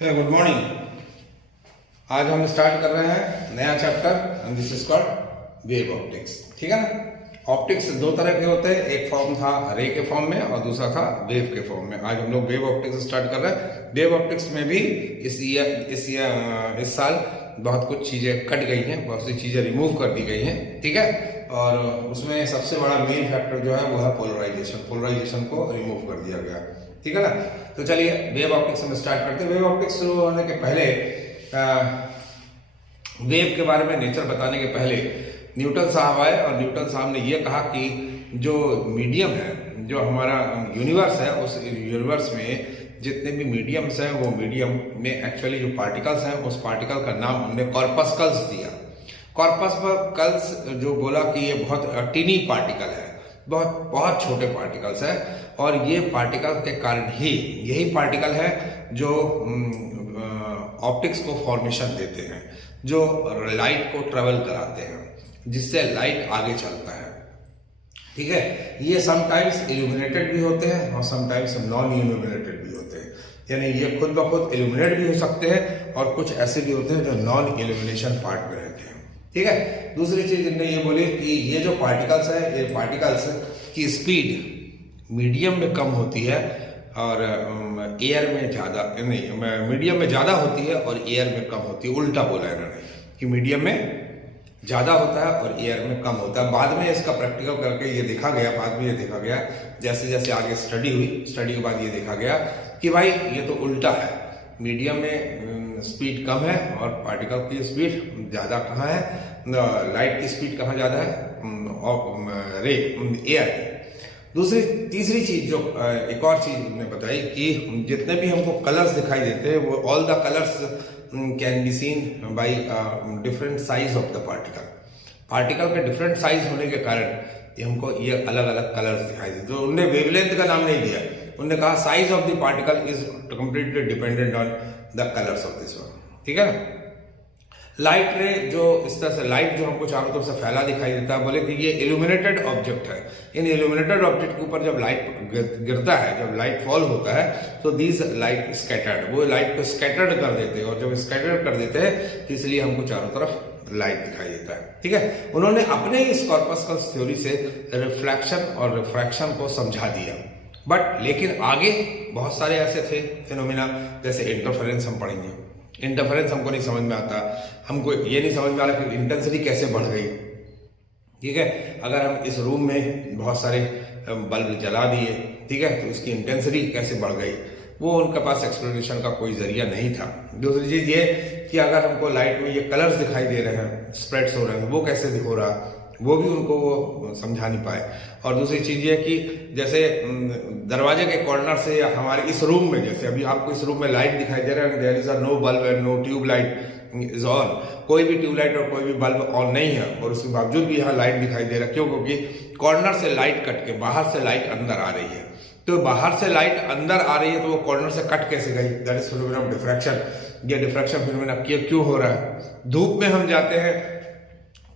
Good morning. आज हम start कर रहे हैं नया chapter and this is called wave optics. ठीक है ना। ऑप्टिक्स दो तरह के होते हैं, एक फॉर्म था रे के फॉर्म में और दूसरा था वेव के फॉर्म में। आज हम लोग वेव ऑप्टिक्स स्टार्ट कर रहे हैं। वेव ऑप्टिक्स में भी इस साल बहुत कुछ चीजें कट गई हैं, बहुत सी चीजें रिमूव कर दी गई हैं। ठीक है। और उसमें सबसे बड़ा मेन फैक्टर जो है वो है पोलराइजेशन को रिमूव कर दिया गया। ठीक है ना। तो चलिए वेव ऑप्टिक्स हम स्टार्ट करते हैं। वेव ऑप्टिक्स शुरू होने के पहले वेव के बारे में नेचर बताने के पहले न्यूटन साहब आए और न्यूटन साहब ने ये कहा कि जो मीडियम है, जो हमारा यूनिवर्स है, उस यूनिवर्स में जितने भी मीडियम्स हैं वो मीडियम में एक्चुअली जो पार्टिकल्स हैं उस पार्टिकल का नाम हमने कॉर्पस्कल्स दिया। कॉर्पस्कल्स जो बोला कि ये बहुत टीनी पार्टिकल है, बहुत बहुत छोटे पार्टिकल्स हैं और ये पार्टिकल के कारण ही यही पार्टिकल है जो ऑप्टिक्स को फॉर्मेशन देते हैं, जो लाइट को ट्रेवल कराते हैं, जिससे लाइट आगे चलता है। ठीक है। ये समटाइम्स इल्यूमिनेटेड भी होते हैं और समटाइम्स नॉन इल्यूमिनेटेड भी होते हैं, यानी ये खुद ब खुद इल्यूमिनेट भी हो सकते हैं और कुछ ऐसे भी होते हैं जो नॉन इल्यूमिनेशन पार्ट में रहते हैं। ठीक है। दूसरी चीज इन्होंने ये बोली कि ये जो पार्टिकल्स है, ये पार्टिकल्स की स्पीड मीडियम में कम होती है और एयर में ज्यादा नहीं, मीडियम में ज्यादा होती है और एयर में कम होती है। उल्टा बोला इन्होंने कि मीडियम में ज्यादा होता है और एयर में कम होता है। बाद में इसका प्रैक्टिकल करके ये देखा गया, बाद में ये देखा गया, जैसे जैसे आगे स्टडी हुई, स्टडी के बाद ये देखा गया कि भाई ये तो उल्टा है, मीडियम में स्पीड कम है और पार्टिकल की स्पीड ज्यादा कहाँ है, लाइट की स्पीड कहाँ ज्यादा है, एयर। तीसरी चीज जो एक और चीज हमने बताई कि जितने भी हमको कलर्स दिखाई देते हैं वो all the colours can be seen by different size of the particle के डिफरेंट साइज होने के कारण ये हमको ये अलग अलग कलर्स दिखाई देते। तो उन्होंने वेवलेंथ का नाम नहीं दिया, उन्होंने कहा size of the particle is completely dependent on the colours of this one. ठीक है ना। लाइट रे जो इस तरह से लाइट जो हमको चारों तरफ से फैला दिखाई देता है, बोले कि ये इल्यूमिनेटेड ऑब्जेक्ट है। इन इल्यूमिनेटेड ऑब्जेक्ट के ऊपर जब लाइट गिरता है, जब लाइट फॉल होता है तो दीज लाइट स्कैटर्ड, वो लाइट को स्कैटर्ड कर देते हैं और जब स्कैटर्ड कर देते हैं तो इसलिए हमको चारों तरफ लाइट दिखाई देता है। ठीक है। उन्होंने अपने इस कॉर्पस्कल्स थ्योरी से रिफ्लेक्शन और रिफ्रैक्शन को समझा दिया, बट लेकिन आगे बहुत सारे ऐसे थे फिनोमिना, जैसे इंटरफेरेंस हम पढ़ेंगे। इंटरफेरेंस हमको नहीं समझ में आता, हमको ये नहीं समझ में आ रहा कि इंटेंसिटी कैसे बढ़ गई। ठीक है। अगर हम इस रूम में बहुत सारे बल्ब जला दिए, ठीक है, तो उसकी इंटेंसिटी कैसे बढ़ गई, वो उनके पास एक्सप्लेनेशन का कोई जरिया नहीं था। दूसरी चीज ये कि अगर हमको लाइट में ये कलर्स दिखाई दे रहे हैं, स्प्रेड्स हो रहे हैं, वो कैसे हो रहा, वो भी उनको वो समझा नहीं पाए। और दूसरी चीज ये कि जैसे दरवाजे के कॉर्नर से या हमारे इस रूम में, जैसे अभी आपको इस रूम में लाइट दिखाई दे रहा है, there is no bulb and no tube light is on, कोई भी ट्यूबलाइट और कोई भी बल्ब ऑन नहीं है और उसके बावजूद भी यहाँ लाइट दिखाई दे रहा है। क्यों? क्योंकि कॉर्नर से लाइट कट के बाहर से लाइट अंदर आ रही है। तो बाहर से लाइट अंदर आ रही है तो वो कॉर्नर से कट कैसे गई? That is phenomena of diffraction. ये डिफ्रैक्शन फिनोमेना क्यों हो रहा है? धूप में हम जाते हैं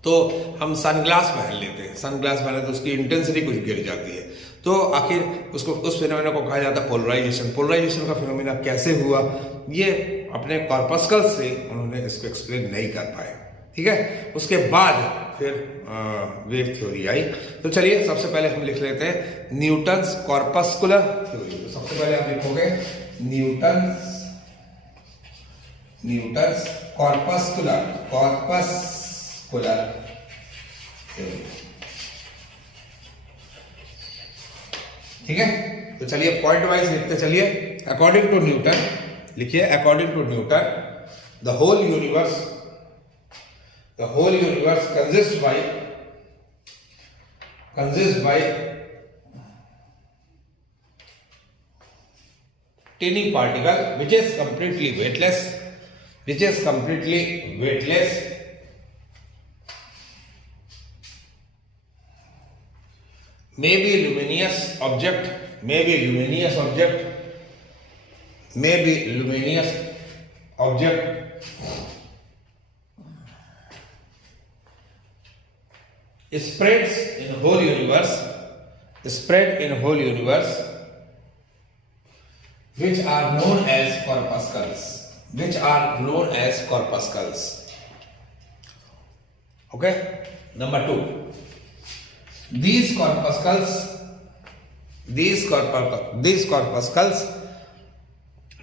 तो हम सनग्लास पहन लेते हैं, सनग्लास पहने तो उसकी इंटेंसिटी कुछ गिर जाती है, तो आखिर उसको उस फिनोमेना को कहा जाता है पोलराइजेशन। पोलराइजेशन का फिनोमेना कैसे हुआ, ये अपने कॉर्पस्कल से उन्होंने इसको एक्सप्लेन नहीं कर पाए। ठीक है। उसके बाद फिर वेव थ्योरी आई। तो चलिए सबसे पहले हम लिख लेते हैं न्यूटन्स कॉर्पस्कुलर थ्योरी। तो सबसे पहले आप लिखोगे न्यूटन्स कॉर्पस्कुलर थ्योरी। ठीक है। तो चलिए पॉइंट वाइज लिखते चलिए। अकॉर्डिंग टू न्यूटन लिखिए, according to Newton the whole universe consists by tiny particle which is completely weightless, may be luminous object spread in whole universe which are known as corpuscles. which are known as corpuscles. Okay. Number 2. These corpuscles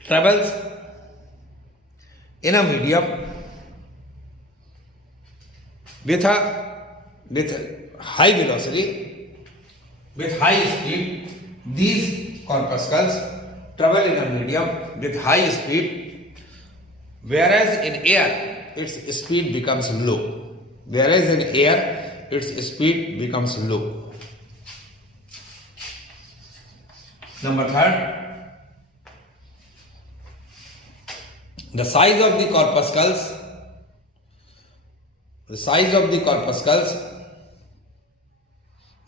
travels in a medium with high velocity, with high speed. These corpuscles travel in a medium with high speed, whereas in air its speed becomes low. Number 3, the size of the corpuscles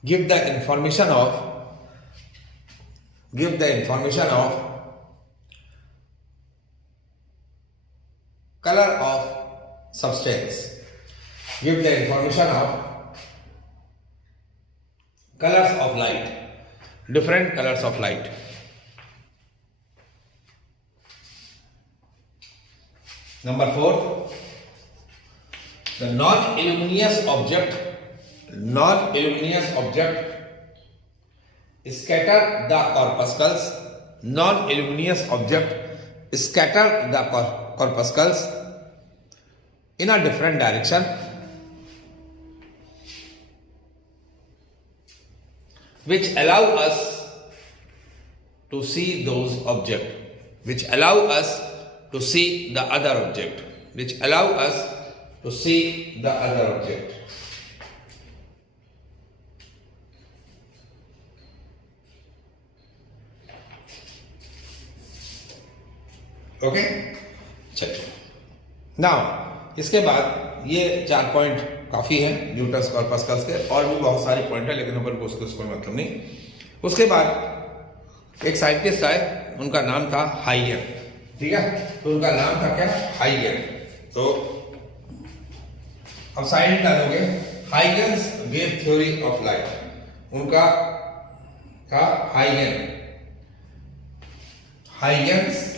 give the information of color of substance. Give the information of colors of light, different colors of light. Number 4, the non-luminous object scatter the corpuscles. Non-luminous object scatter the corpuscles in a different direction, which allow us to see those objects, which allow us to see the other object, okay. चलिए, now इसके बाद ये 4 point काफी है Newton's कॉर्पस्कल्स के, और भी बहुत सारे पॉइंट है लेकिन अपन को उसको मतलब नहीं. उसके बाद एक साइंटिस्ट आए, उनका नाम था हाइगन. ठीक है, तो उनका नाम था क्या? हाइगन. तो अब साइड डालोगे, Huygens wave theory of light. उनका था Huygens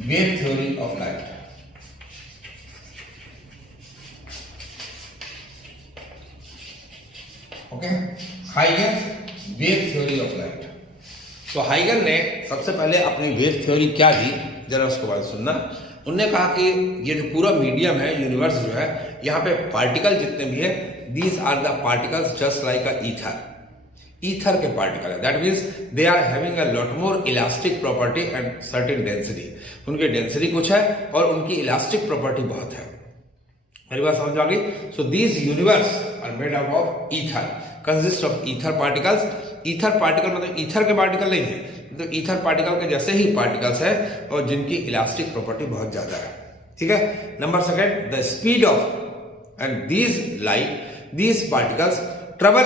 wave theory of light. Okay, Huygens wave theory of light. तो हाइगन ने सबसे पहले अपनी वेव थ्योरी क्या दी, जरा उसको बात सुनना. उनने कहा कि ये जो पूरा मीडियम है, यूनिवर्स जो है, यहाँ पे पार्टिकल जितने भी है, these are the particles just like a ether के पार्टिकल है. That means they are having a lot more elastic property and certain density. उनकी डेंसिटी कुछ है और उनकी इलास्टिक प्रॉपर्टी बहुत है. मेरी बात समझ आ गई? So these universe are made up of ether, consist of ether particles. Ether particle मतलब ईथर के पार्टिकल नहीं है, तो ईथर पार्टिकल के जैसे ही पार्टिकल्स है और जिनकी इलास्टिक प्रॉपर्टी बहुत ज्यादा है. ठीक है. Number 2, the speed of and these particles travel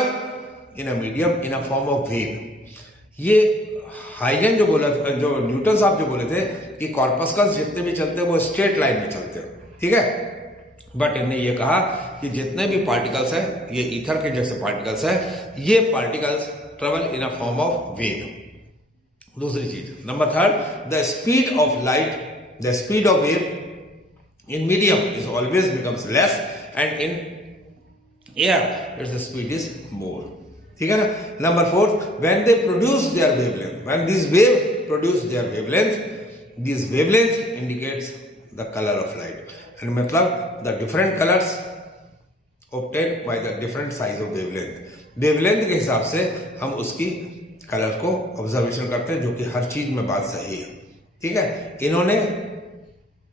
in a medium in a form of wave. ये हाइगन जो बोला, जो न्यूटन साहब जो बोले थे कि कॉर्पस्कल्स जितने भी चलते हैं वो स्ट्रेट लाइन में चलते हैं. ठीक है, बट इन्होंने ये कहा कि जितने भी पार्टिकल्स है, ये ईथर के जैसे पार्टिकल्स है, ये particles travel in a form of wave. दूसरी चीज, number 3, the speed of wave in medium is always becomes less and in air its speed is more. ठीक है ना. Number 4, when they produce their wavelength, when these wave produce their wavelength, these wavelength indicates the color of light. And मतलब the different colors obtained by the different size of wavelength. wavelength के हिसाब से हम उसकी colour को observation करते हैं, जो कि हर चीज में बात सही है. ठीक है. इन्होंने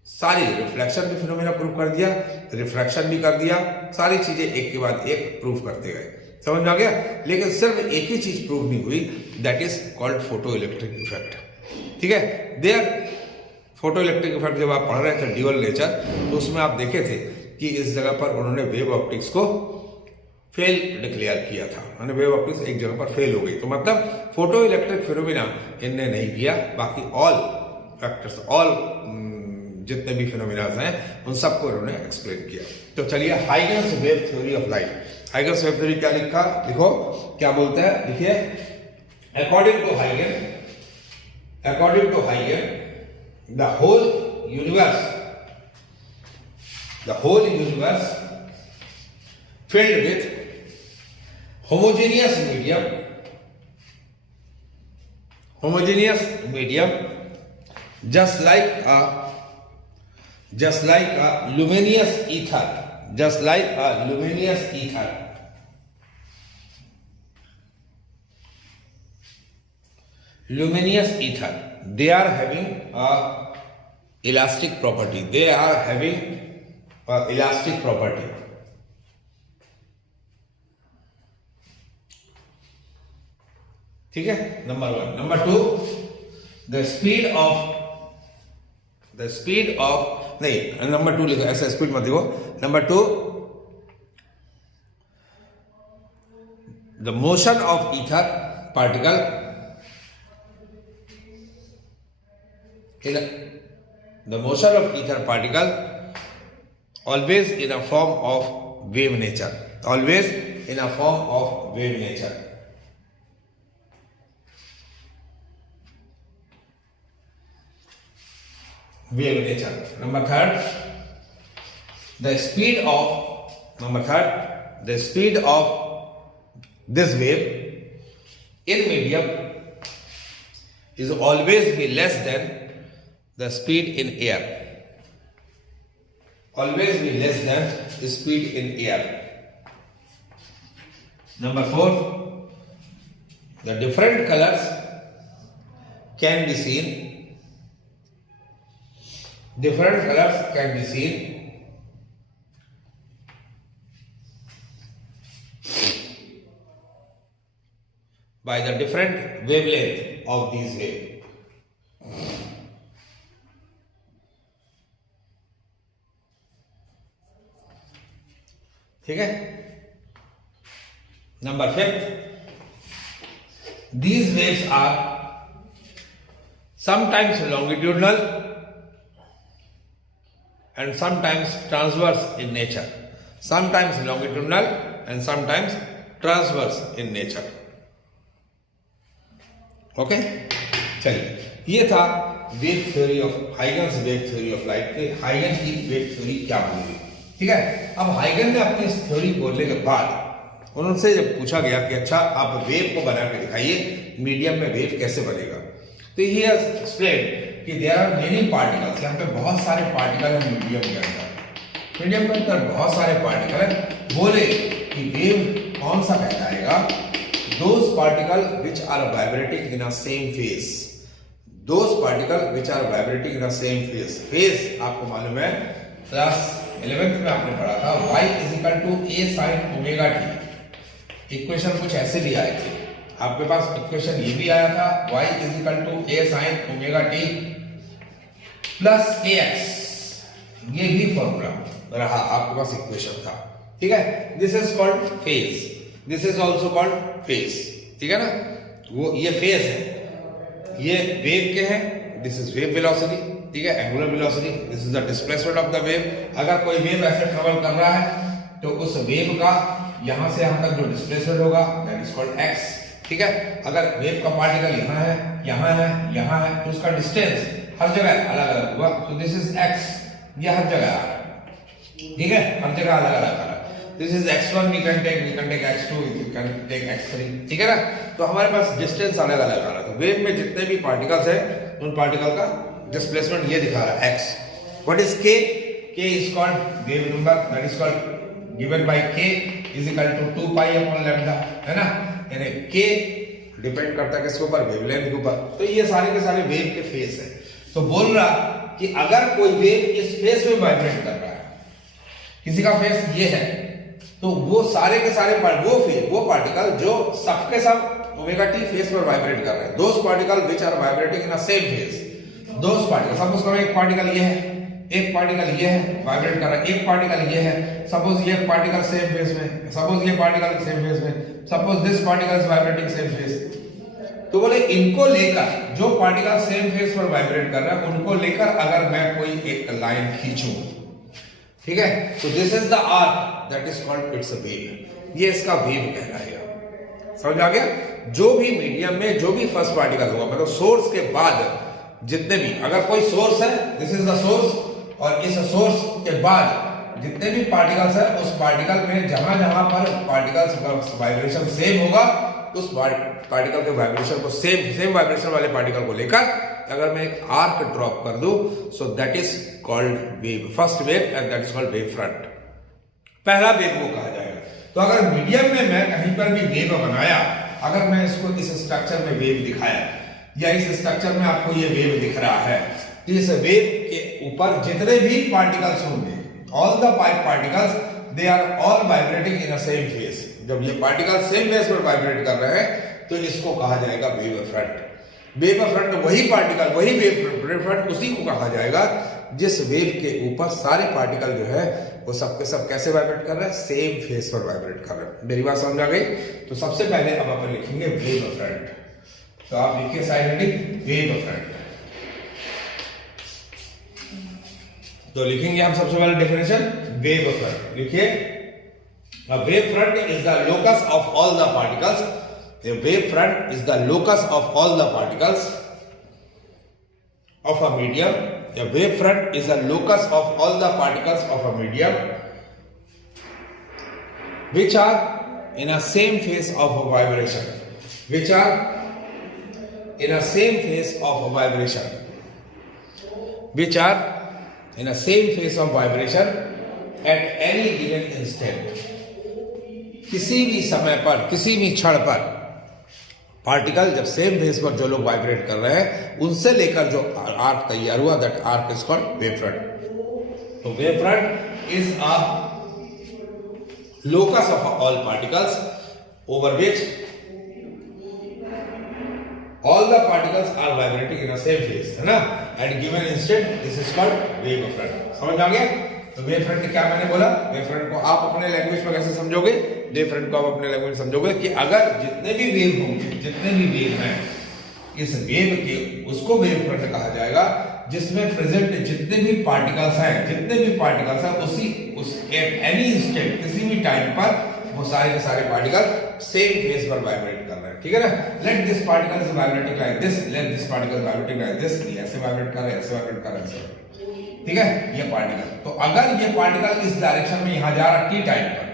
सारी रिफ्लेक्शन भी फिनोमेना प्रूव कर दिया, रिफ्रैक्शन भी कर दिया, सारी चीजें एक के बाद एक प्रूव करते गए. समझ में आ गया? लेकिन सिर्फ एक ही चीज प्रूव नहीं हुई, that is called photo electric effect. ठीक है. देयर फोटो इलेक्ट्रिक इफेक्ट जब आप पढ़ रहे थे ड्यूअल नेचर, तो उसमें आप देखे थे कि इस जगह पर उन्होंने वेव ऑप्टिक्स को फेल डिक्लेयर किया था. यानी वेव ऑप्टिक्स एक जगह पर फेल हो गई. तो मतलब फोटो इलेक्ट्रिक फिनोमेना इनने नहीं किया, बाकी ऑल फैक्टर्स, ऑल जितने भी फिनोमेनास हैं उन सबको उन्होंने एक्सप्लेन किया. तो चलिए, Huygens wave theory of light. Huygens wave theory क्या लिखा, लिखो क्या बोलते हैं, लिखिए. अकॉर्डिंग टू हाइगन, according to Huygens, the whole universe filled with homogeneous medium, just like a luminous ether, they are having a elastic property, ठीक है, number 1. Number 2, the speed of नहीं, नंबर 2 लिखो, ऐसा स्पीड मत लिखो. Number 2, the motion of ether particle always in a form of wave nature. Number 3, the speed of this wave in medium is always be less than the speed in air. Number 4, the different colors can be seen by the different wavelength of these waves. ठीक है. Number 5, these waves are sometimes longitudinal and sometimes transverse in nature. Okay, चलिए, ये था wave theory of Huygens wave theory of light के हाइगन की wave theory क्या बोली. ठीक है. अब हाइगन ने अपनी इस थ्योरी बोलने के बाद उनसे जब पूछा गया कि अच्छा आप वेव को बना के दिखाइए, मीडियम में वेव कैसे बनेगा, तो ही हैज एक्सप्लेन्ड कि देयर आर मेनी पार्टिकल्स. यहाँ पे बहुत सारे पार्टिकल हैं मीडियम के अंदर बहुत सारे पार्टिकल हैं. बोले कि वेव कौन सा कहलाएगा? Those particles which are vibrating in a same phase. Phase आपको मालूम है, क्लास 11th में आपने पढ़ा था, y is equal to a sin omega t. Equation कुछ ऐसे भी आए थे आपके पास. इक्वेशन ये भी आया था, y is equal to a sin omega t plus ax. ये भी फॉर्मूला रहा आपके पास, इक्वेशन था. ठीक है. This is called phase. This is also called phase. ठीक है ना. वो ये फेज है, ये वेव के हैं. This is wave velocity. ठीक है, angular velocity. This is the displacement of the wave. अगर कोई वेव ऐसे ट्रेवल कर रहा है तो उस वेव का यहां से यहां तक जो डिस्प्लेसमेंट होगा दैट इज कॉल्ड एक्स. ठीक है. अगर वेव का पार्टिकल यहां है, यहां है, यहां है, तो उसका डिस्टेंस हर जगह अलग अलग होगा. तो दिस इज एक्स. ये हर जगह आ रहा है. ठीक है, हर जगह अलग अलग आ रहा है. This is x1, we can take x2, we can take x3. ठीक है ना. तो हमारे पास डिस्टेंस अलग अलग आ रहा है. तो वेव में जितने भी पार्टिकल्स हैं उन पार्टिकल का डिस्प्लेसमेंट ये दिखा रहा है x. What is k? K is called wave number, that is called given by k is equal to 2 pi upon lambda, है ना. यानी k डिपेंड करता है किसके ऊपर? वेवलेंथ के ऊपर. तो ये सारे के सारे वेव के फेस है. तो बोल रहा कि अगर कोई वेव इस फेस में वाइब्रेट कर रहा है, किसी का फेस ये है, तो वो सारे के सारे वो पार्टिकल जो सबके सब ओमेगा टी फेस पर वाइब्रेट कर रहे हैं. Those particle which are vibrating in a same phase. Those particle, suppose करो एक पार्टिकल ये है, एक पार्टिकल ये है, वाइब्रेट कर रहा है. एक पार्टिकल ये है, सपोज ये पार्टिकल सेम फेस में, सपोज ये पार्टिकल सेम फेस में, suppose this particle is vibrating same face. तो बोले इनको लेकर, जो पार्टिकल सेम फेस पर वाइब्रेट कर रहा है उनको लेकर अगर मैं कोई एक लाइन खींचूं, ठीक है, तो this is the arc that is called it's a wave. ये इसका वेव कहलाएगा. समझ आ गया? जो भी मीडियम में जो भी फर्स्ट पार्टिकल होगा, मतलब सोर्स के बाद जितने भी, अगर कोई सोर्स है, दिस इज द सोर्स, और इस सोर्स के बाद जितने भी पार्टिकल्स है, उस पार्टिकल में जहां जहां पर पार्टिकल्स का वाइब्रेशन सेम होगा, उस पार्टिकल के वाइब्रेशन को सेम वाइब्रेशन वाले पार्टिकल को लेकर अगर मैं एक आर्क ड्रॉप कर दूं, so that is called wave, first wave, and that is called wave front, पहला वेव को कहा जाएगा। तो अगर मीडियम में मैं कहीं पर भी वेव बनाया, अगर मैं इसको इस स्ट्रक्चर में वेव दिखाया, या इस स्ट्रक्चर में आपको ये वेव दिख रहा है, तो इस वेव के ऊपर जितने भी पार्टिकल्स होंगे, all the particles, they are all vibrating in a same phase. जब ये पार्टिकल सेम फेज पर वाइब्रेट कर रहे हैं, तो इसको कहा जाएगा वेव फ्रंट। वेव फ्रंट वही पार्टिकल, वही वेव फ्रंट, उसी को कहा जाएगा जिस वेव के ऊपर सारे पार्टिकल जो है वो सबके सब कैसे वाइब्रेट कर रहे हैं, सेम फेज पर वाइब्रेट कर रहे हैं। मेरी बात समझ आ गई? तो सबसे पहले अब अपन लिखेंगे वेव फ्रंट। तो आप लिखिए साइड हेडिंग वेव फ्रंट। तो लिखेंगे हम सबसे पहले डेफिनेशन वेव फ्रंट। लिखिए, a wave front is the locus of all the particles. A wave front is the locus of all the particles of a medium. A wave front is the locus of all the particles of a medium which are in a same phase of a vibration. Which are in a same phase of a vibration. Which are in a same phase of vibration at any given instant. किसी भी समय पर, किसी भी क्षण पर particle जब same phase पर जो लोग वाइब्रेट कर रहे हैं, उनसे लेकर जो आर्क तैयार हुआ, that arc is called wave front. तो wave front is a locus of all particles over which all the particles are vibrating in a same phase, है ना, at given instant, this is called wave front. समझ आ गया? तो wave front क्या मैंने बोला, वेव फ्रंट को आप अपने लैंग्वेज में कैसे समझोगे, वेव फ्रंट को आप अपने लैंग्वेज में समझोगे कि अगर जितने भी वेव होंगे, जितने भी वेव हैं, इस वेव के उसको वेव फ्रंट कहा जाएगा जिसमें प्रेजेंट जितने भी पार्टिकल्स हैं, उस एट एनी इंस्टेंट, किसी भी टाइम पर वो सारे के सारे पार्टिकल सेम फेज पर वाइब्रेट कर रहे हैं। ठीक है ना? Let this particle is vibrating like this, let this particle vibrating like this, ऐसे वाइब्रेट कर रहे हैं, ऐसे वाइब्रेट कर रहे हैं। ठीक है, ये पार्टिकल, तो अगर ये पार्टिकल इस डायरेक्शन में यहां जा रहा टी टाइम पर,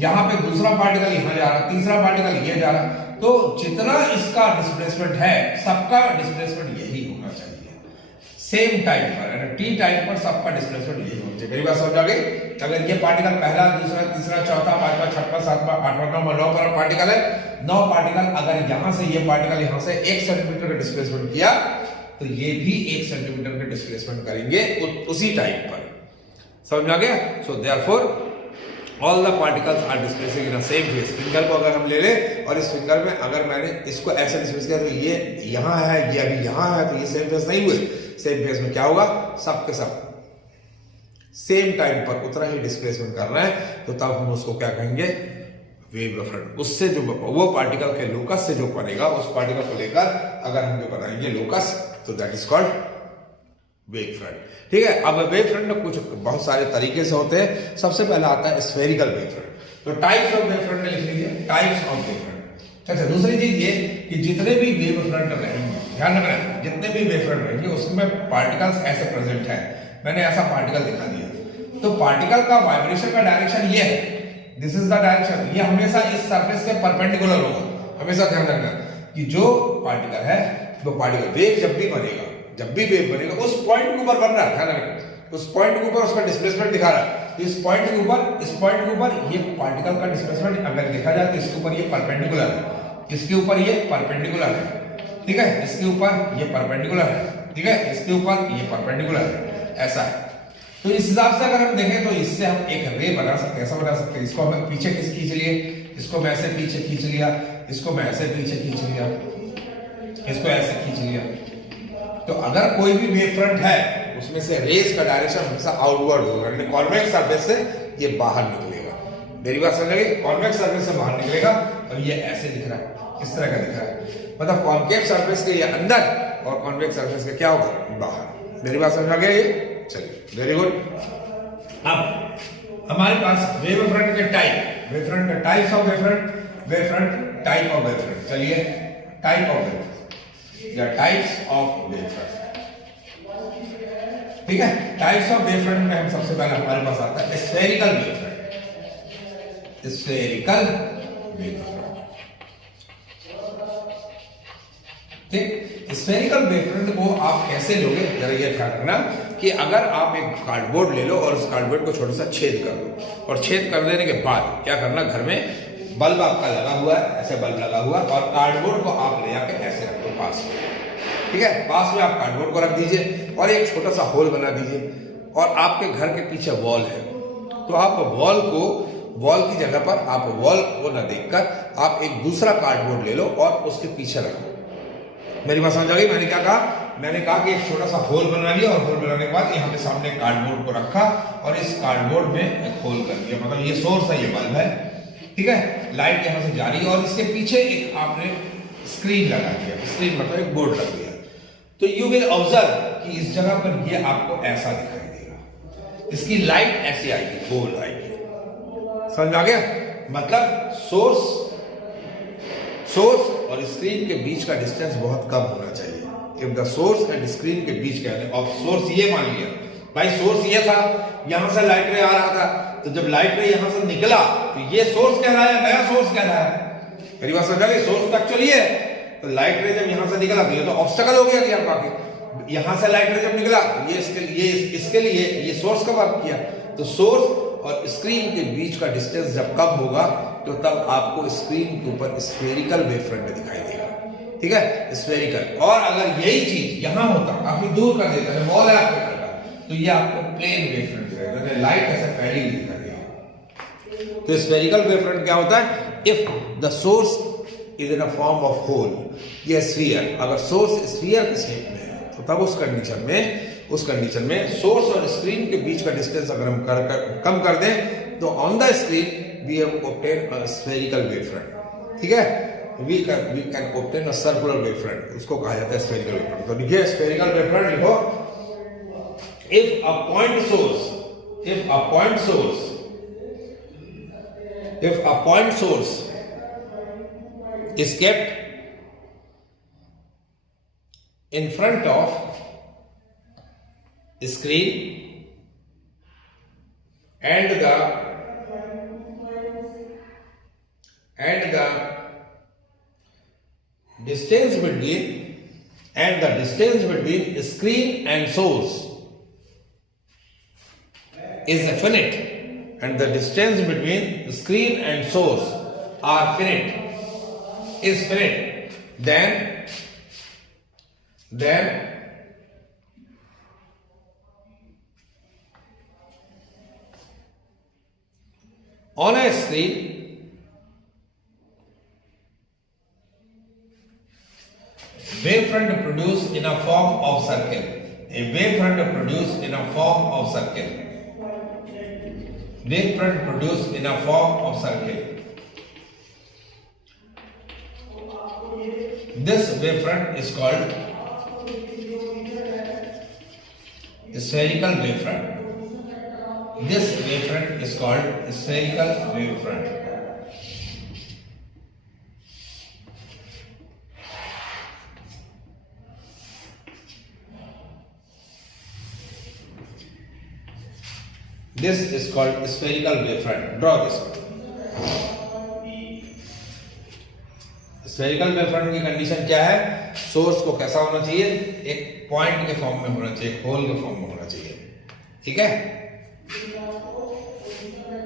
यहां पे दूसरा पार्टिकल यहां जा रहा, तीसरा पार्टिकल ये जा रहा, तो जितना इसका डिस्प्लेसमेंट है, सबका डिस्प्लेसमेंट यही होना चाहिए सेम टाइम पर, टी टाइम पर सबका डिस्प्लेसमेंट यही होना चाहिए। मेरी बात समझ आ गई? अगर ये पार्टिकल पहला, दूसरा, तीसरा, चौथा, पांचवा, छठवां, सातवां, आठवां, नौवां, 9 पर पार्टिकल है, 9 पार्टिकल अगर यहां से ये पार्टिकल यहां से 1 सेंटीमीटर का डिस्प्लेसमेंट किया, तो ये भी 1 सेंटीमीटर का डिस्प्लेसमेंट करेंगे उसी टाइम पर। समझ आ गया? So therefore all the particles are displacing in a same phase. Finger को अगर हम ले ले और इस फिंगर में अगर मैंने इसको ऐसे डिस्प्लेस किया, तो ये यहां है, ये अभी यहां है, तो ये सेम फेज नहीं हुए। सेम फेज में क्या होगा, सब के सब सेम टाइम पर उतना ही डिस्प्लेसमेंट कर रहे हैं, तो तब हम उसको क्या कहेंगे, वेव फ्रंट। उससे जो वो पार्टिकल के लोकस से जो बनेगा, उस पार्टिकल को लेकर अगर हम जो बनाएंगे लोकस, तो that is called wave front. ठीक है, अब वेव फ्रंट में कुछ बहुत सारे तरीके से होते हैं। सबसे पहला आता है स्फेरिकल वेव फ्रंट। तो टाइप्स ऑफ वेव फ्रंट लिख लीजिए, टाइप्स ऑफ वेव फ्रंट। अच्छा, दूसरी चीज ये कि जितने भी वेव फ्रंट रहेंगे, ध्यान रखना, जितने भी वेव फ्रंट रहेंगे उसमें पार्टिकल्स ऐसे प्रेजेंट है। मैंने ऐसा पार्टिकल दिखा दिया, तो पार्टिकल का वाइब्रेशन का डायरेक्शन ये है, दिस इज द डायरेक्शन, ये हमेशा इस सरफेस के परपेंडिकुलर होगा। हमेशा ध्यान रखना कि जो पार्टिकल है, वो पार्टिकल वेव जब भी बनेगा, उस पॉइंट के ऊपर बन रहा है, ध्यान रखना, उस पॉइंट के ऊपर उसका डिस्प्लेसमेंट दिखा रहा है। इस पॉइंट के ऊपर ये पार्टिकल का डिस्प्लेसमेंट अगर देखा जाए तो इसके ऊपर ये परपेंडिकुलर है, इसके ऊपर ये परपेंडिकुलर है, ठीक है, इसके ऊपर ये परपेंडिकुलर है, ठीक है, इसके ऊपर ये परपेंडिकुलर है, ऐसा है। तो इस हिसाब से अगर हम देखें तो इससे हम एक रे बना सकते हैं, ऐसा बना सकते हैं। इसको हम पीछे खींच लिए, इसको मैं ऐसे पीछे खींच लिया, इसको मैं ऐसे पीछे खींच लिया, इसको ऐसे खींच लिया। तो अगर कोई भी वेव फ्रंट है, उसमें से रेस का डायरेक्शन हमेशा आउटवर्ड होगा, यानी कॉन्वेक्स सरफेस से ये बाहर निकलेगा। मेरी बात समझ गई? कॉन्वेक्स सरफेस से बाहर निकलेगा और ये ऐसे दिख रहा है, इस तरह का दिख रहा है, मतलब कॉन्केव सरफेस के ये अंदर और कॉन्वेक्स सरफेस के क्या होगा, बाहर। मेरी बात समझ आ गई? चलिए, वेरी गुड। अब हमारे पास वेव फ्रंट के टाइप, वेव फ्रंट के types of wave front, wave front type of wave front. चलिए टाइप ऑफ वेवफ्रंट या टाइप्स ऑफ वेवफ्रंट। ठीक है, टाइप्स ऑफ वेवफ्रंट में हम सबसे पहले हमारे पास आता है स्फेरिकल वेवफ्रंट। स्फेरिकल वेवफ्रंट, ठीक। स्फेरिकल वेवफ्रंट को आप कैसे लोगे, जरा ये ख्याल रखना कि अगर आप एक कार्डबोर्ड ले लो और उस कार्डबोर्ड को छोटा सा छेद कर दो, और छेद कर देने के बाद क्या करना, घर में बल्ब आपका लगा हुआ है, ऐसे बल्ब लगा हुआ है, और कार्डबोर्ड को आप ले जाके ऐसे रख दो पास में। ठीक है, पास में आप कार्डबोर्ड को रख दीजिए और एक छोटा सा होल बना दीजिए, और आपके घर के पीछे वॉल है, तो आप वॉल की जगह पर आप वॉल को न देखकर आप एक दूसरा कार्डबोर्ड ले लो और उसके पीछे रखो। मेरी बात समझ आ गई? मैंने क्या कहा, मैंने कहा कि एक छोटा सा होल बना लिया, और होल बनाने के बाद यहाँ पे सामने कार्डबोर्ड को रखा और इस कार्डबोर्ड में एक होल कर दिया, मतलब ये सोर्स है, ये बल्ब है। ठीक है, लाइट यहाँ से जा रही है और इसके पीछे एक आपने स्क्रीन लगा दिया, स्क्रीन मतलब एक बोर्ड लग दिया। तो यू विल ऑब्जर्व कि इस जगह पर ये आपको ऐसा दिखाई देगा, इसकी लाइट ऐसी आएगी, गोल आएगी। समझ में आ गया? मतलब सोर्स और स्क्रीन के बीच का डिस्टेंस बहुत कम होना चाहिए। If the source and screen के बीच क्या है, और सोर्स ये मान लिया भाई, सोर्स ये था, यहां से लाइट रे आ रहा था, तो जब लाइट रे यहां से निकला तो ये सोर्स कह रहा है, नया सोर्स कह रहा है। मेरी बात समझ आ गई? सोर्स तो एक्चुअली है, तो लाइट रे जब यहां से निकला तो ये तो ऑब्स्टेकल हो गया कि आपका, यहां से लाइट रे जब निकला तो ये इसके लिए ये सोर्स का वर्क किया। तो सोर्स और स्क्रीन के बीच का डिस्टेंस जब कम होगा तो तब आपको स्क्रीन के ऊपर स्फेरिकल वेवफ्रंट दिखाई देगा। ठीक है, स्फेरिकल। और अगर यही चीज यहां होता, काफी दूर कर देता है, वॉल है आपके घर का, तो ये आपको प्लेन वेवफ्रंट दिखाएगा, लाइट ऐसे फैली हुई दिखाई देगी। तो स्फेरिकल वेवफ्रंट क्या होता है, if the source is in a form of hole या स्फीयर, अगर सोर्स स्फीयर के शेप में है तो तब उस कंडीशन में सोर्स और स्क्रीन के बीच का डिस्टेंस अगर हम कम कर दें तो on the screen we have obtain a spherical wavefront. ठीक है, we can obtain a circular wavefront, उसको कहा जाता है स्फेरिकल वेवफ्रंट। तो लिखिए स्फेरिकल वेवफ्रंट, लिखो if a point source is kept in front of screen and the distance between screen and source is finite, and the distance between screen and source are finite, then on a screen wavefront produced in a form of circle, This wavefront is called spherical wavefront. This wavefront is called spherical wavefront. This is called spherical wavefront. Draw this one. Spherical wavefront की condition क्या है, source को कैसा होना चाहिए, एक point के form में होना चाहिए, होल के फॉर्म में होना चाहिए। ठीक है,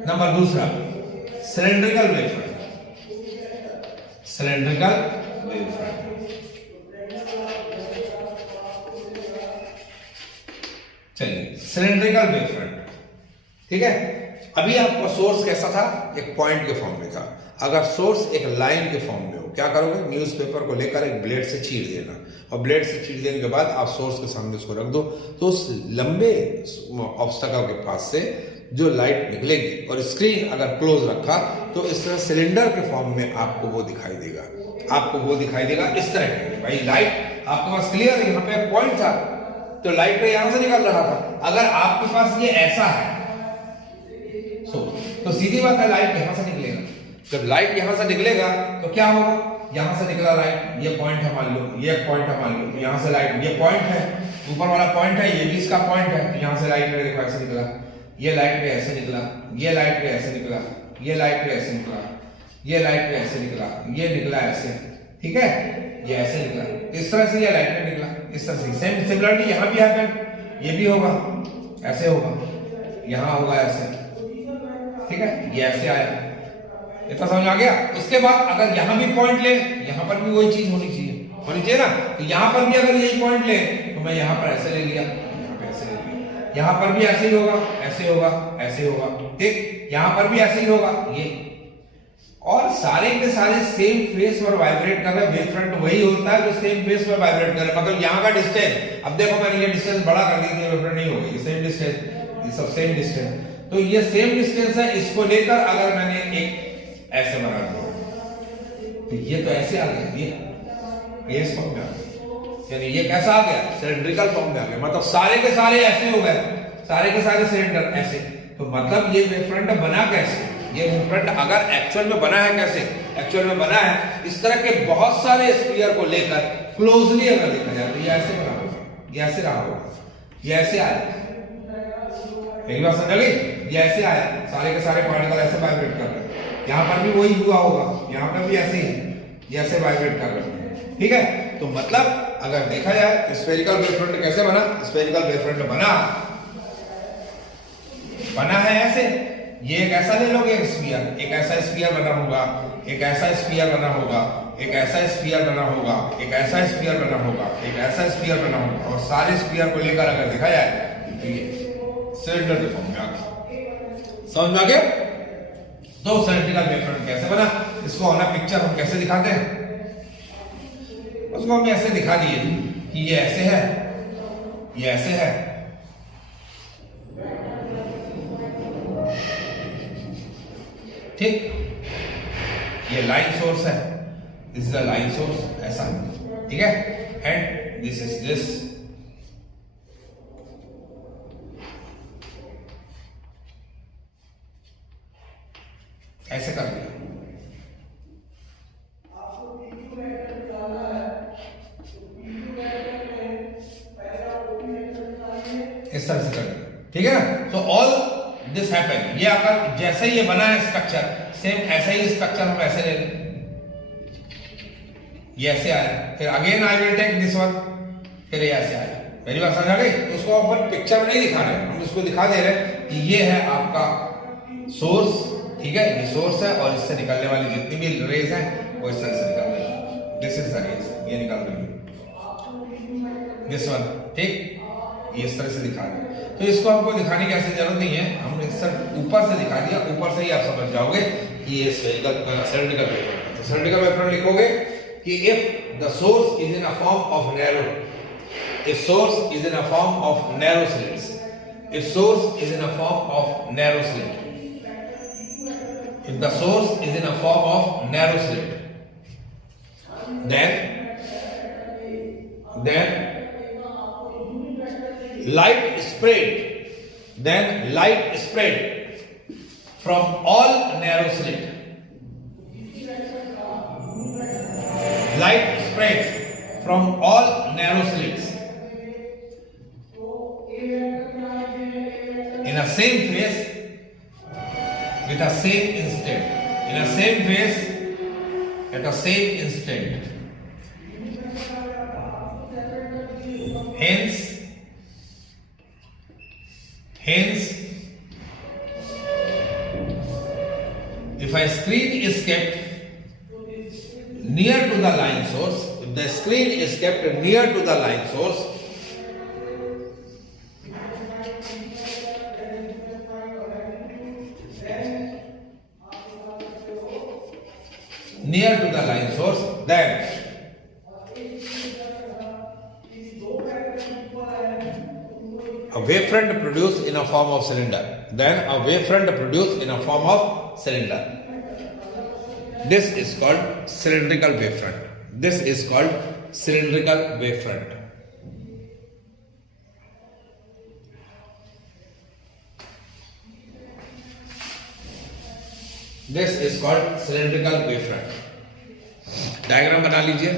नंबर दूसरा सिलेंड्रिकल वेवफ्रंट। चलिए सिलेंड्रिकल वेवफ्रंट। ठीक है, अभी आपका सोर्स कैसा था, एक पॉइंट के फॉर्म में था। अगर सोर्स एक लाइन के फॉर्म में हो, क्या करोगे, न्यूज़पेपर को लेकर एक ब्लेड से चीर देना, और ब्लेड से चीर देने के बाद आप सोर्स के सामने उसको रख दो, तो उस लंबे ऑब्स्टेकल के पास से जो लाइट निकलेगी, और स्क्रीन अगर क्लोज रखा तो इस तरह सिलेंडर के फॉर्म में आपको वो दिखाई देगा, इस तरह के। भाई लाइट आपके पास क्लियर है, यहाँ पे एक पॉइंट था तो लाइट पे यहां से निकल रहा था। अगर आपके पास ये ऐसा है तो सीधी बात है लाइट यहां से निकलेगा। जब लाइट यहां से निकलेगा तो क्या होगा, यहाँ से निकला लाइट, ये पॉइंट है मान लो, ये पॉइंट है मान लो, तो यहाँ से लाइट, ये पॉइंट है, ऊपर वाला पॉइंट है, ये भी इसका पॉइंट है, तो यहाँ से लाइट रे देखो ऐसे निकला, ये लाइट रे ऐसे निकला, ये लाइट रे ऐसे निकला, ये लाइट रे ऐसे निकला, ये लाइट रे ऐसे निकला, ये निकला ऐसे, ठीक है, ये ऐसे निकला, इस तरह से ये लाइट रे निकला, इस तरह से। सेम सिमिलरली यहाँ भी हैपन, ये भी होगा ऐसे होगा, यहाँ होगा ऐसे, ठीक है, ये ऐसे आया, इतना समझ आ गया। उसके बाद अगर यहाँ भी पॉइंट ले, यहाँ पर भी वही चीज होनी चाहिए ना, तो यहाँ पर भी अगर यही पॉइंट ले तो मैं यहाँ पर ऐसे ले लिया, यहाँ पे ऐसे ले लिया, यहाँ पर भी ऐसे ही होगा, ऐसे होगा, ऐसे होगा, ठीक, यहाँ पर भी ऐसे ही होगा ये, और सारे के सारे सेम फेस पर वाइब्रेट कर रहे हैं। वेव फ्रंट वही होता है जो सेम फेस पर वाइब्रेट कर रहे हैं, मतलब यहाँ का डिस्टेंस, अब देखो मैंने ये डिस्टेंस बड़ा कर दी थी, वेव फ्रंट नहीं होगी, सेम डिस्टेंस, ये सब सेम डिस्टेंस, तो ये सेम डिस्टेंस है, इसको लेकर अगर मैंने एक ऐसे बना दिया तो ये तो ऐसे आ गया, ये इस फॉर्म में आ गया, यानी ये कैसा आ गया, सिलेंड्रिकल फॉर्म में आ गया, मतलब सारे के सारे ऐसे हो गए, सारे के सारे सिलेंडर ऐसे, तो मतलब ये वेव फ्रंट बना कैसे, ये वेव फ्रंट अगर एक्चुअल में बना है कैसे, एक्चुअल में बना है इस तरह के बहुत सारे स्फीयर को लेकर क्लोजली अगर देखा जाए तो ये ऐसे बना होगा, ये ऐसे रहा होगा, ये ऐसे आया, मेरी बात समझ गई, ये ऐसे आया, सारे के सारे पार्टिकल ऐसे वाइब्रेट कर रहे हैं, यहाँ पर भी वही हुआ होगा, यहाँ पर भी ऐसे ही है, ये ऐसे वाइब्रेट कर रहे हैं, ठीक है। तो मतलब अगर देखा जाए स्फेरिकल वेव फ्रंट कैसे बना, स्फेरिकल वेव फ्रंट बना है ऐसे, ये एक ऐसा ले लोगे स्फीयर, एक ऐसा स्फीयर बना होगा, एक ऐसा स्फीयर बना होगा, एक ऐसा स्फीयर बना होगा, एक ऐसा स्फीयर बना होगा, एक ऐसा स्फीयर बना होगा, और सारे स्फीयर को लेकर अगर देखा जाए तो ये सिलेंडर के फॉर्म में आ गया, समझ में आ गया। तो सिलेंड्रिकल वेव फ्रंट कैसे बना, इसको ऑन अ पिक्चर हम कैसे दिखाते हैं, उसको हम ऐसे दिखा दिए कि ये ऐसे है, ये ऐसे है, ठीक, ये लाइन सोर्स है, this is the line source, ऐसा, ठीक है, एंड दिस इज दिस, ऐसे कर दिया, इस तरह से कर दिया, ठीक है ना। सो ऑल दिस हैपन, ये अगर जैसे ये बना है स्ट्रक्चर, सेम ऐसा ही स्ट्रक्चर हम ऐसे ले लें, ये ऐसे आया, फिर again I will take this one, फिर ये ऐसे आया, मेरी बात समझ आ गई। तो उसको अपन पिक्चर में नहीं दिखा रहे, हम इसको दिखा दे रहे हैं कि ये है आपका सोर्स, ठीक है, ये सोर्स है, और इससे निकलने वाली जितनी भी रेज हैं वो इस तरह से निकल रही है, दिस इज द रेज, ये निकल रही है, दिस वन, ठीक, ये इस तरह से दिखा रहे हैं। तो इसको हमको दिखाने की ऐसी जरूरत नहीं है, हमने सिर्फ ऊपर से दिखा दिया, ऊपर से ही आप समझ जाओगे कि ये सिलेंड्रिकल वेव फ्रंट। तो सिलेंड्रिकल वेव फ्रंट लिखोगे कि if the source is in a form of narrow, if source is in a form of narrow slits, if source is in a form of narrow slit, if the source is in a form of narrow slit, then light spread from all narrow slit, light spreads from all narrow slits in a same phase with a same instant, in a same phase at a same instant. Hence, if a screen is kept near to the line source, if the screen is kept near to the line source, near to the line source, then a wavefront produced in a form of cylinder. Then a wavefront produced in a form of cylinder. This is called cylindrical wavefront. This is called cylindrical wavefront. This is called cylindrical wavefront. Diagram बना लीजिए।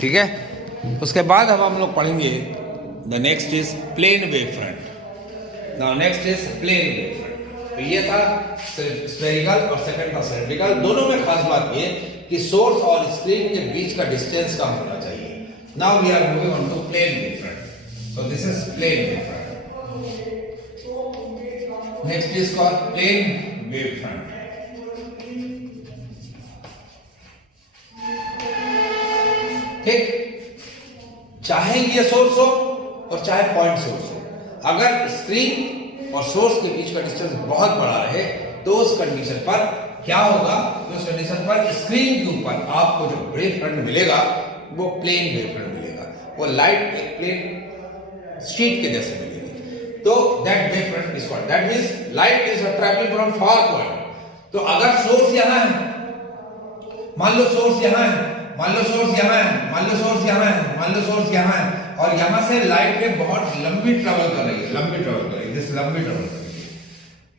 ठीक है, उसके बाद अब हम लोग पढ़ेंगे the next is plane wave front. Now next is plane wave front. तो ये था स्फेरिकल और सेकंड था सिलेंड्रिकल। दोनों में खास बात ये कि सोर्स और स्क्रीन के बीच का डिस्टेंस कम होना चाहिए। Now we are moving on to plane wave front. So this is plane wave front. Next is called plane wave front. ठीक, चाहे ये सोर्स हो और चाहे पॉइंट सोर्स हो, अगर स्क्रीन और सोर्स के बीच का डिस्टेंस बहुत बड़ा रहे तो उस कंडीशन पर क्या होगा? तो उस कंडीशन पर स्क्रीन के ऊपर आपको जो वेव फ्रंट मिलेगा वो प्लेन वेव फ्रंट मिलेगा, वो लाइट एक प्लेन शीट के जैसे मिलेगी। तो that wave front is called, that means light is travelling from far point. तो अगर सोर्स यहां है, मान लो सोर्स यहां है, मान लो सोर्स यहां है, मान लो सोर्स यहां है, मान लो सोर्स यहां है, और यहां से लाइट के बहुत लंबी ट्रेवल कर रही है, लंबी ट्रेवल कर रही है, जिस लंबी ट्रेवल कर रही है,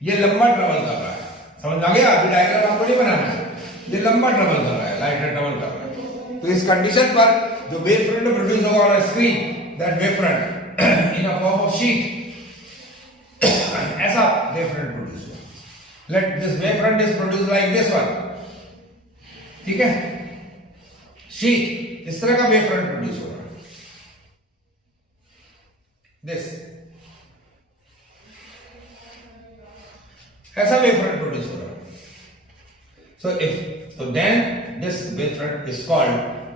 ये लंबा ट्रेवल कर रहा है। समझ आ गया? अभी डायग्राम आपको नहीं बनाना है, ये लंबा ट्रेवल कर रहा है, लाइट ट्रेवल कर रहा है। तो इस कंडीशन पर जो वेव फ्रंट प्रोड्यूस होगा on screen, that wave front in a form of sheet, ऐसा वेव फ्रंट प्रोड्यूस होगा। Let this wave front is produce like this one. ठीक है, शीट इस तरह का वेव फ्रंट प्रोड्यूस हो रहा है, दिस ऐसा वेव फ्रंट प्रोड्यूस हो रहा है। So then this wave front is called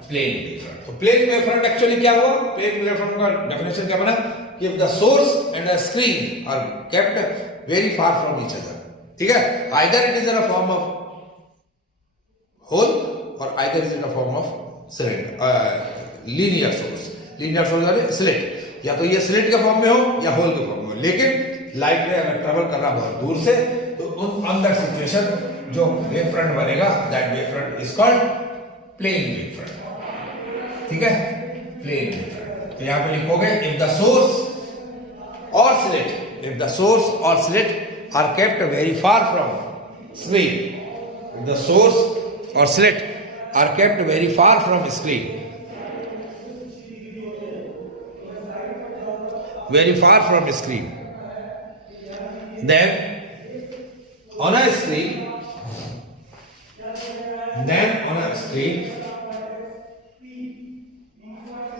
plane wave front. तो प्लेन वेव फ्रंट एक्चुअली क्या हुआ? प्लेन वेव फ्रंट का डेफिनेशन क्या बना कि the source and the screen are kept very far from each other. ठीक है, either it is in a form of hole और either is in a form of linear source. Linear source यानी slit, या तो ये slit के form में हो या होल के फॉर्म में हो। लेकिन लाइट ने अगर ट्रेवल करना बहुत दूर से, तो उन अंदर सिचुएशन जो वेव फ्रंट बनेगा, that wave front is called plane wave front. ठीक है, प्लेन वेव फ्रंट। तो यहां पे लिखोगे इफ द सोर्स और स्लिट, इफ द सोर्स और slit are kept very far from screen, if the source और slit are kept very far from screen, very far from screen, then on a screen,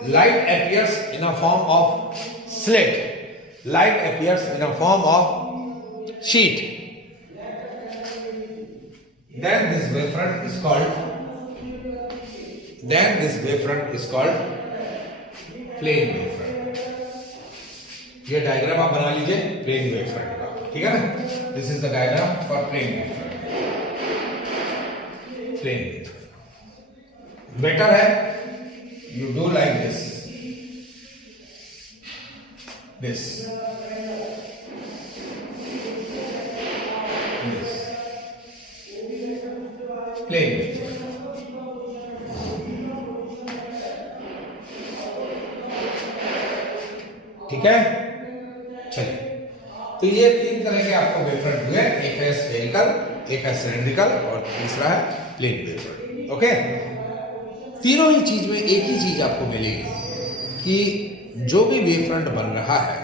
light appears in a form of slit, light appears in a form of sheet, then this wavefront is called plane wave front. ये diagram आप बना लीजिए plane wave front का। ठीक है ना, this is the diagram for plane wave front. Plane wave front better है you do like this plane wave. ठीक है, चलिए, तो ये तीन तरह के आपको वेव फ्रंट हुए, एक है स्फेरिकल, एक है सिलेंड्रिकल और तीसरा है प्लेन वेव फ्रंट। ओके, तीनों ही चीज में एक ही चीज आपको मिलेगी कि जो भी वेव फ्रंट बन रहा है,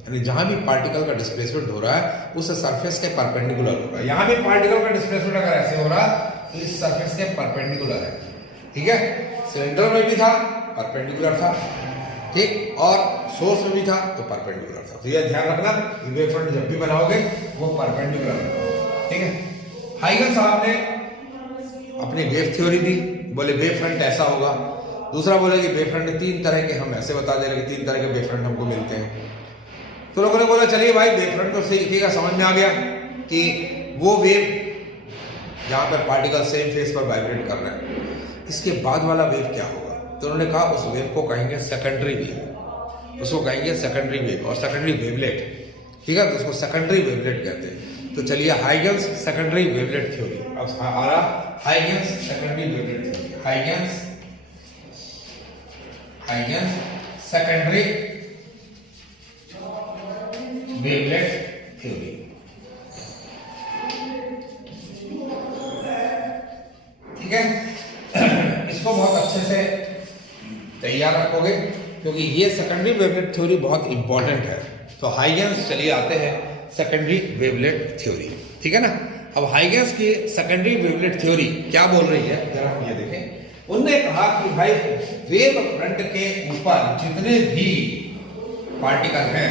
यानी जहां भी पार्टिकल का डिस्प्लेसमेंट हो रहा है उस सरफेस के परपेंडिकुलर होगा। यहां भी पार्टिकल का डिस्प्लेसमेंट अगर ऐसे हो रहा तो इस सरफेस के परपेंडिकुलर है। ठीक है, सिलेंडर में भी था परपेंडिकुलर था, ठीक, और सोर्स में भी था तो परपेंडिकुलर था। तो यह ध्यान रखना, वेव फ्रंट जब भी बनाओगे वो परपेंडिकुलर होगा। ठीक है, हाइगन साहब ने अपनी वेव थ्योरी दी, बोले वेव फ्रंट ऐसा होगा। दूसरा बोले कि वेव फ्रंट तीन तरह के, हम ऐसे बता दे रहे कि तीन तरह के वेव फ्रंट हमको मिलते हैं। तो लोगों ने बोला चलिए भाई वेव फ्रंट तो सही, ठीक है, समझ में आ गया कि वो वेव जहां पर पार्टिकल सेम फेस पर वाइब्रेट कर रहे हैं, इसके बाद वाला वेव क्या होगा? तो उन्होंने कहा उस वेव को कहेंगे सेकेंडरी वेव। उसको कहेंगे सेकेंडरी वेव और सेकेंडरी वेवलेट, ठीक है, तो उसको सेकेंडरी वेवलेट कहते हैं। तो चलिए हाइगन्स सेकेंडरी वेवलेट थ्योरी, अब आ रहा Huygens secondary wavelet theory, Huygens secondary wavelet theory. ठीक है, इसको बहुत अच्छे से तैयार रखोगे क्योंकि ये सेकेंडरी वेवलेट थ्योरी बहुत इंपॉर्टेंट है। तो हाइगन्स, चलिए आते हैं सेकेंडरी वेवलेट थ्योरी, ठीक है ना। अब हाइगन्स की सेकेंडरी वेवलेट थ्योरी क्या बोल रही है, जरा हम ये देखें। उन्होंने कहा कि भाई वेव फ्रंट के ऊपर जितने भी पार्टिकल हैं,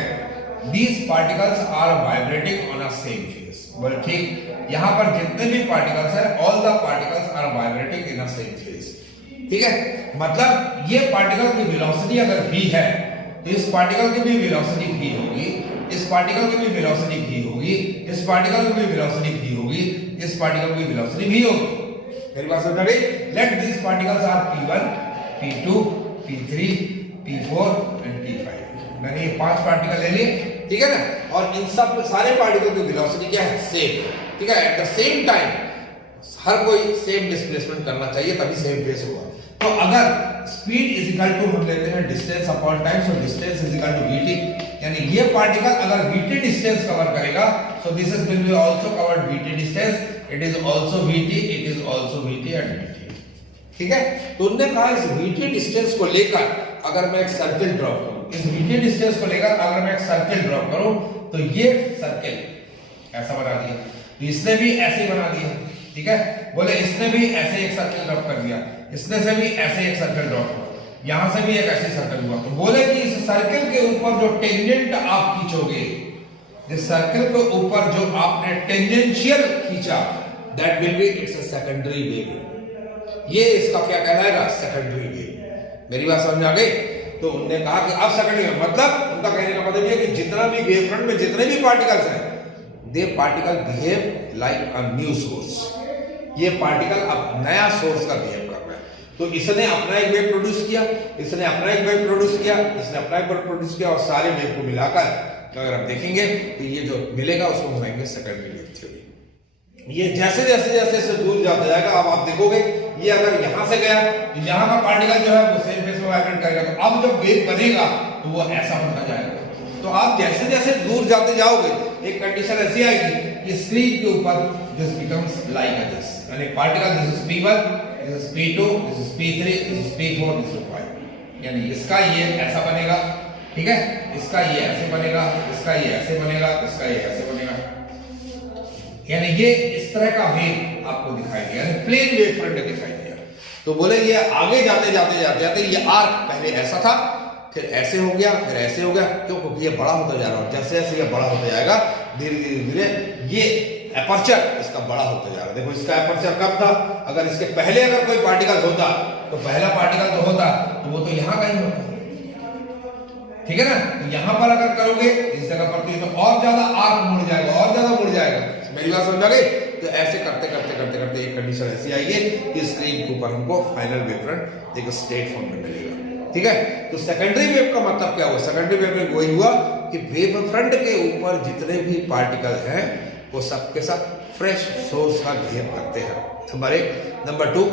these particles are vibrating on a same phase. बोले ठीक, यहां पर जितने भी पार्टिकल्स हैं, all the particles are vibrating in a same phase. ठीक है, मतलब ये पार्टिकल की वेलोसिटी अगर v है तो इस पार्टिकल की भी वेलोसिटी v होगी, इस पार्टिकल की भी वेलोसिटी v होगी, इस पार्टिकल की भी वेलोसिटी v होगी, इस पार्टिकल की वेलोसिटी v होगी। मेरी बात समझ आ गई? Let these particles are p1, p2, p3, p4 and p5। मैंने ये 5 पार्टिकल ले लिए, ठीक है ना, और इन सब सारे पार्टिकल की वेलोसिटी क्या है, सेम। ठीक है, एट द सेम टाइम हर कोई सेम डिस्प्लेसमेंट करना चाहिए, तभी सेम फेस होगा। तो अगर स्पीड इज इक्वल टू हम लेते हैं distance upon time, so distance is equal to vt, यानी ये पार्टिकल अगर vt डिस्टेंस कवर करेगा, so this is will be also covered vt distance, it is also vt, it is also vt and vt। ठीक है, तो उन्होंने कहा इस vt डिस्टेंस को लेकर अगर मैं एक सर्किल ड्रॉ करूं, इस vt डिस्टेंस को लेकर अगर मैं एक सर्किल ड्रॉ करूं, तो ये सर्किल ऐसा बना दिया, तो इसने भी ऐसे ही बना दिया। ठीक है, बोले इसने भी ऐसे एक सर्किल ड्रॉ कर दिया, इसने से भी ऐसे एक सर्किल ड्रॉ हुआ, यहां से भी एक ऐसे सर्किल हुआ। तो बोले कि इस सर्किल के ऊपर जो टेंजेंट आप खींचोगे, इस सर्किल के ऊपर जो आपने टेंजेंशियल खींचा, that will be it's a secondary wave. ये इसका क्या कहलाएगा, सेकेंडरी वेव। मेरी बात समझ में आ गई? तो उन्होंने कहा कि अब सेकेंडरी वेव मतलब उनका कहने का मतलब ये है कि जितना भी वेव फ्रंट में जितने भी पार्टिकल्स हैं, they particle behave like a new source. ये पार्टिकल अब नया सोर्स का बिहेव कर रहा है। तो इसने अपना एक वेव प्रोड्यूस किया, इसने अपना एक वेव प्रोड्यूस किया, इसने अपना एक वेव प्रोड्यूस किया, और सारे वेव को मिलाकर अगर आप देखेंगे तो ये जो मिलेगा उसको हम कहेंगे सेकेंडरी वेव थ्योरी। ये जैसे जैसे जैसे से दूर जाता जाएगा, अब आप देखोगे ये अगर यहां से गया तो यहां का पार्टिकल जो है वो सेम फेस में वाइब्रेट करेगा, तो अब जब वेव बनेगा तो वो ऐसा बनता जाएगा। तो आप जैसे जैसे दूर जाते जाओगे, एक कंडीशन ऐसी आएगी कि स्क्रीन के ऊपर दिस बिकम्स लाइक दिस, यानी particle this is p1, this is p2, this is p3, this is p4, this is p5, यानी इसका ये ऐसा बनेगा, ठीक है, इसका ये ऐसे बनेगा, इसका ये ऐसे बनेगा, इसका ये ऐसे बनेगा, यानी ये इस तरह का वेव आपको दिखाई दिया, यानी प्लेन वेव फ्रंट दिखाई दिया। तो बोले ये आगे जाते जाते जाते जाते ये आर्क पहले ऐसा था, फिर ऐसे हो गया, फिर ऐसे हो गया, क्यों? क्योंकि ये बड़ा होता जा रहा है, जैसे जैसे ये बड़ा होता जाएगा धीरे धीरे धीरे ये एपर्चर इसका बड़ा होता जा रहा है। देखो इसका एपर्चर कब था, अगर इसके पहले अगर कोई पार्टिकल होता तो पहला पार्टिकल तो होता तो वो तो यहाँ का ही होता, ठीक है ना। तो यहाँ पर अगर करोगे इस जगह पर तो और ज्यादा आर्क मुड़ जाएगा, और ज्यादा मुड़ जाएगा। मेरी बात समझ आ गई? तो ऐसे करते करते करते करते एक कंडीशन ऐसी आई है कि स्क्रीन के ऊपर हमको फाइनल वेव फ्रंट एक स्ट्रेट फॉर्म में मिलेगा। ठीक है, तो सेकेंडरी वेव का मतलब क्या हुआ? सेकेंडरी वेव में वही हुआ कि वेव फ्रंट के ऊपर जितने भी पार्टिकल हैं वो सबके साथ फ्रेश सोर्स का बिहेव करते हैं। नंबर 1। नंबर 2,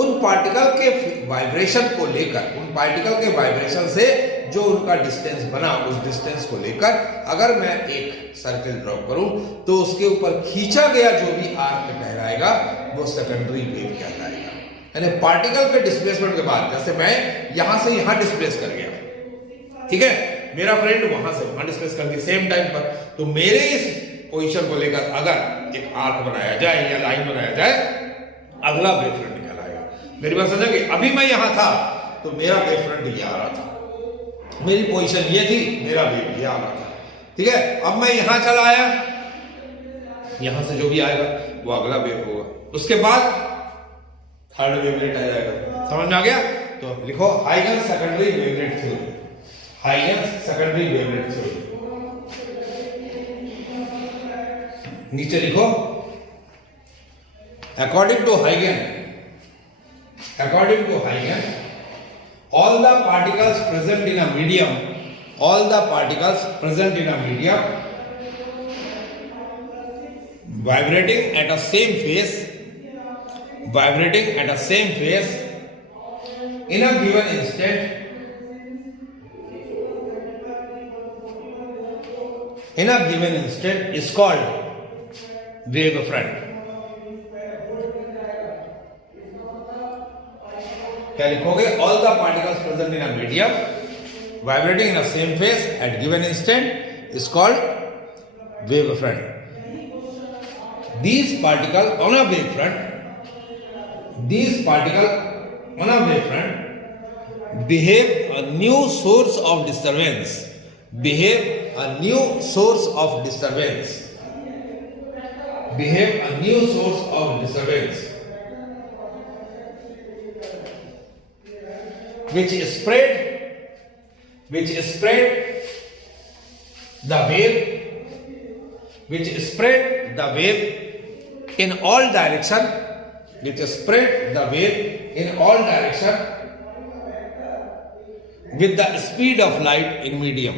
उन पार्टिकल के वाइब्रेशन को लेकर, उन पार्टिकल के वाइब्रेशन से जो उनका डिस्टेंस बना, उस डिस्टेंस को लेकर अगर मैं एक सर्किल ड्रॉ करूं तो उसके ऊपर खींचा गया जो भी आर्क कहलाएगा वो सेकेंडरी वेव कहलाएगा। यानी पार्टिकल के डिस्प्लेसमेंट के बाद, जैसे मैं यहां से यहां डिस्प्लेस कर गया, ठीक है, मेरा फ्रेंड वहां से वहां डिस्प्लेस कर दिया सेम टाइम पर, तो मेरे इस पोजीशन को लेकर अगर एक आर्क बनाया जाए या लाइन बनाया जाए, अगला वेव फ्रंट कहलाएगा। मेरी बात समझ गई? अभी मैं यहां था तो मेरा वेव फ्रंट ये आ रहा था, मेरी पोजीशन ये थी, मेरा वेव ये आ रहा था, ठीक है। अब मैं यहां चला आया, यहां से जो भी आएगा वो अगला वेव होगा, उसके बाद थर्ड वेवलेट आ जाएगा। समझ में आ गया? तो लिखो Huygens secondary wavelet theory, Huygens secondary wavelet theory. नीचे लिखो according to Huygens, all the particles present in a medium all the particles present in a medium vibrating at a same phase in a given instant is called wavefront. क्या लिखोगे? All the particles present in a medium vibrating in the same phase at given instant is called wavefront. These particles on a wavefront behave a new source of disturbance. Which spread the wave in all direction with the speed of light in medium.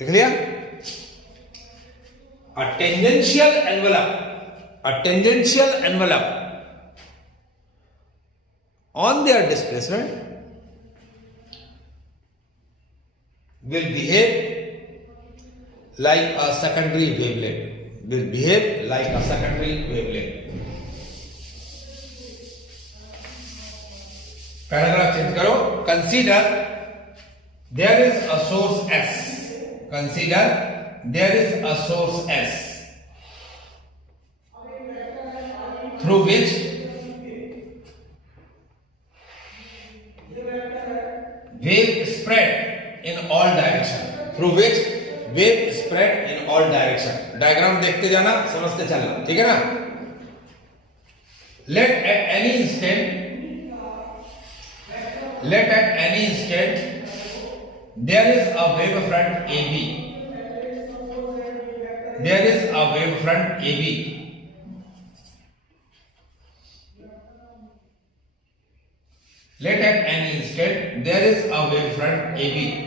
लिख लिया? A tangential envelope on their displacement will behave like a secondary wavelet. Paragraph change करो. Consider there is a source S. Through which wave spread in all direction. Diagram देखते जाना, समझते चलना, ठीक है ना? Let at any instant there is a wavefront AB. Let at any instant there is a wavefront AB.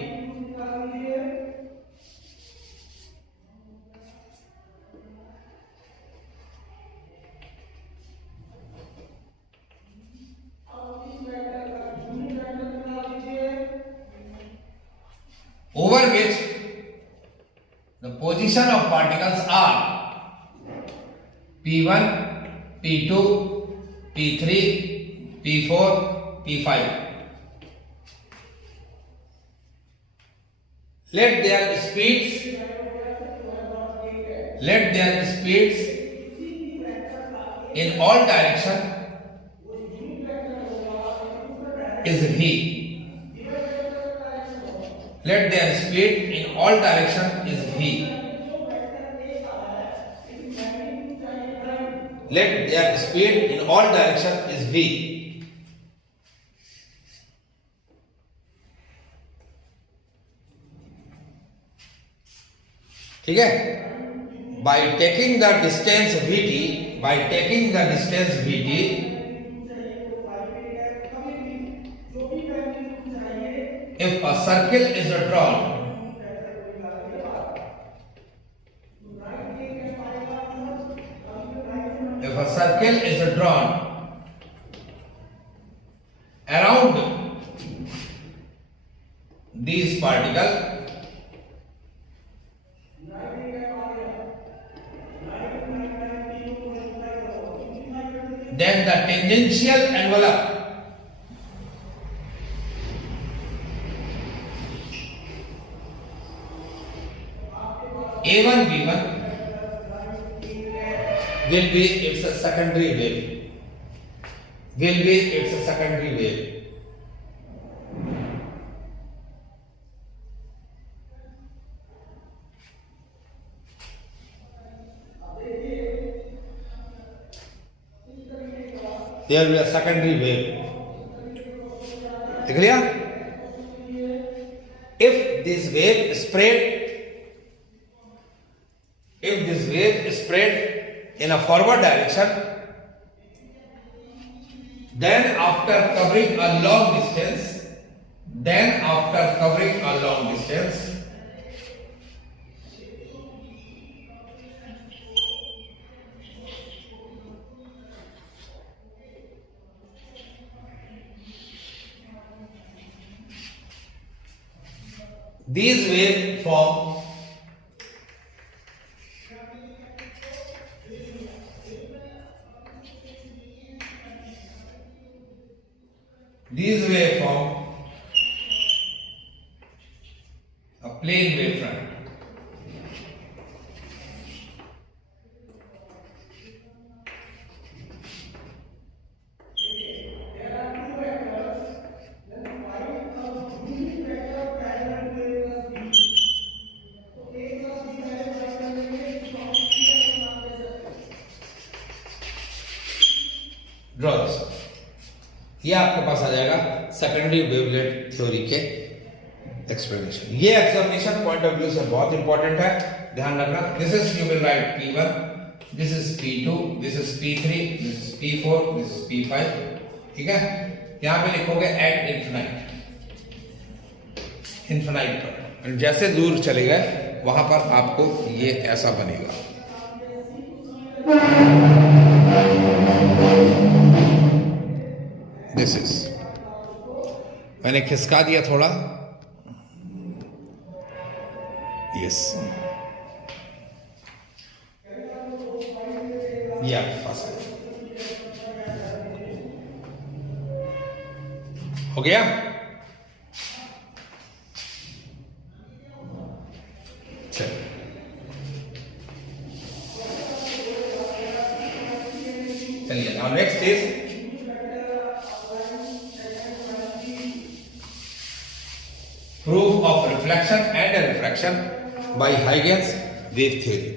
Over which the position of particles are P1, P2, P3, P4, P5. Let their speeds in all direction is V. Let their speed in all direction is V. ठीक है? By taking the distance VT, if a circle is drawn around these particles, then the tangential envelope A1 B1 will be its secondary wave. There will be a secondary wave. देख लिया? If this wave spread in a forward direction, then after covering a long distance, these waveform a plane wavefront. Draw this. ये आपके पास आ जाएगा secondary wavelet theory के explanation. ये examination point of view से बहुत important है, ध्यान रखना। This is you will write P1, this is P2, this is P3, this is P4, this is P5, ठीक है। यहां पे लिखोगे एट इन्फिनाइट पर, जैसे दूर चले गए वहां पर आपको ये ऐसा बनेगा। दिस इज, मैंने खिसका दिया थोड़ा, यस, ये आपके पास है, हो गया। चलिए, now next is proof of reflection and refraction by Huygens wave theory,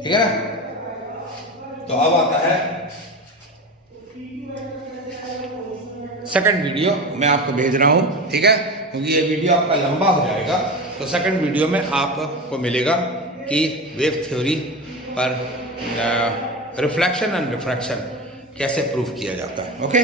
ठीक है ना। तो अब आता है सेकंड वीडियो, मैं आपको भेज रहा हूं, ठीक है, क्योंकि ये वीडियो आपका लंबा हो जाएगा। तो सेकंड वीडियो में आपको मिलेगा कि वेव थ्योरी पर रिफ्लेक्शन एंड रिफ्रैक्शन कैसे प्रूफ किया जाता है। ओके।